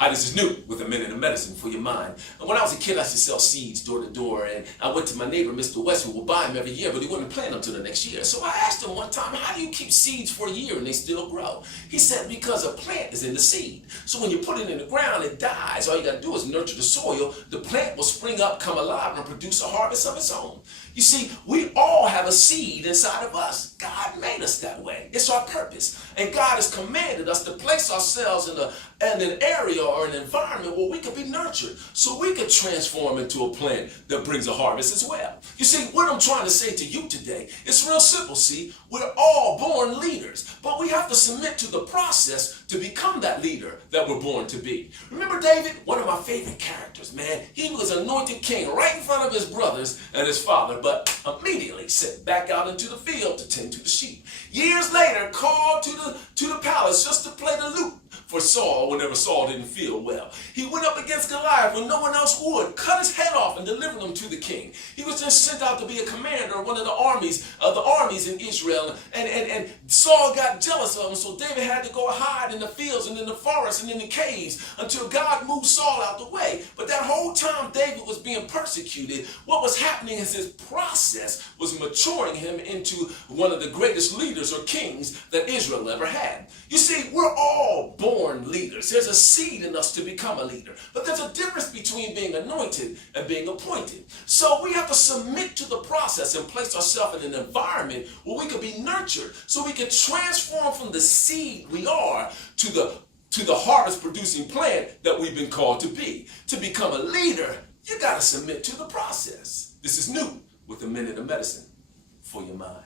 Hi, this is New with a minute of medicine for your mind. And when I was a kid, I used to sell seeds door to door, and I went to my neighbor, Mr. West, who would buy them every year, but he wouldn't plant them until the next year. So I asked him one time, how do you keep seeds for a year and they still grow? He said, because a plant is in the seed. So when you put it in the ground, it dies. All you got to do is nurture the soil. The plant will spring up, come alive, and produce a harvest of its own. You see, we all have a seed inside of us. God made us that way. It's our purpose. And God has commanded us to place ourselves in an area or an environment where we could be nurtured, so we could transform into a plant that brings a harvest as well. You see, what I'm trying to say to you today is real simple. See, we're all born leaders, but we have to submit to the process to become that leader that we're born to be. Remember David? One of my favorite characters, man. He was anointed king right in front of his brothers and his father, but immediately sent back out into the field to tend to the sheep. Years later, called to the palace just to play the lute for Saul whenever Saul didn't feel well. He went up against Goliath when no one else would, cut his head off and delivered him to the king. He was just sent out to be a commander of one of the armies in Israel, and Saul got jealous of him, so David had to go hide in the fields and in the forests and in the caves until God moved Saul out the way. But that whole time David was being persecuted, what was happening is his process was maturing him into one of the greatest leaders or kings that Israel ever had. You see, we're all born leaders. There's a seed in us to become a leader. But there's a difference between being anointed and being appointed. So we have to submit to the process and place ourselves in an environment where we can be nurtured, so we can transform from the seed we are to the harvest producing plant that we've been called to be. To become a leader, you got to submit to the process. This is New with a minute of medicine for your mind.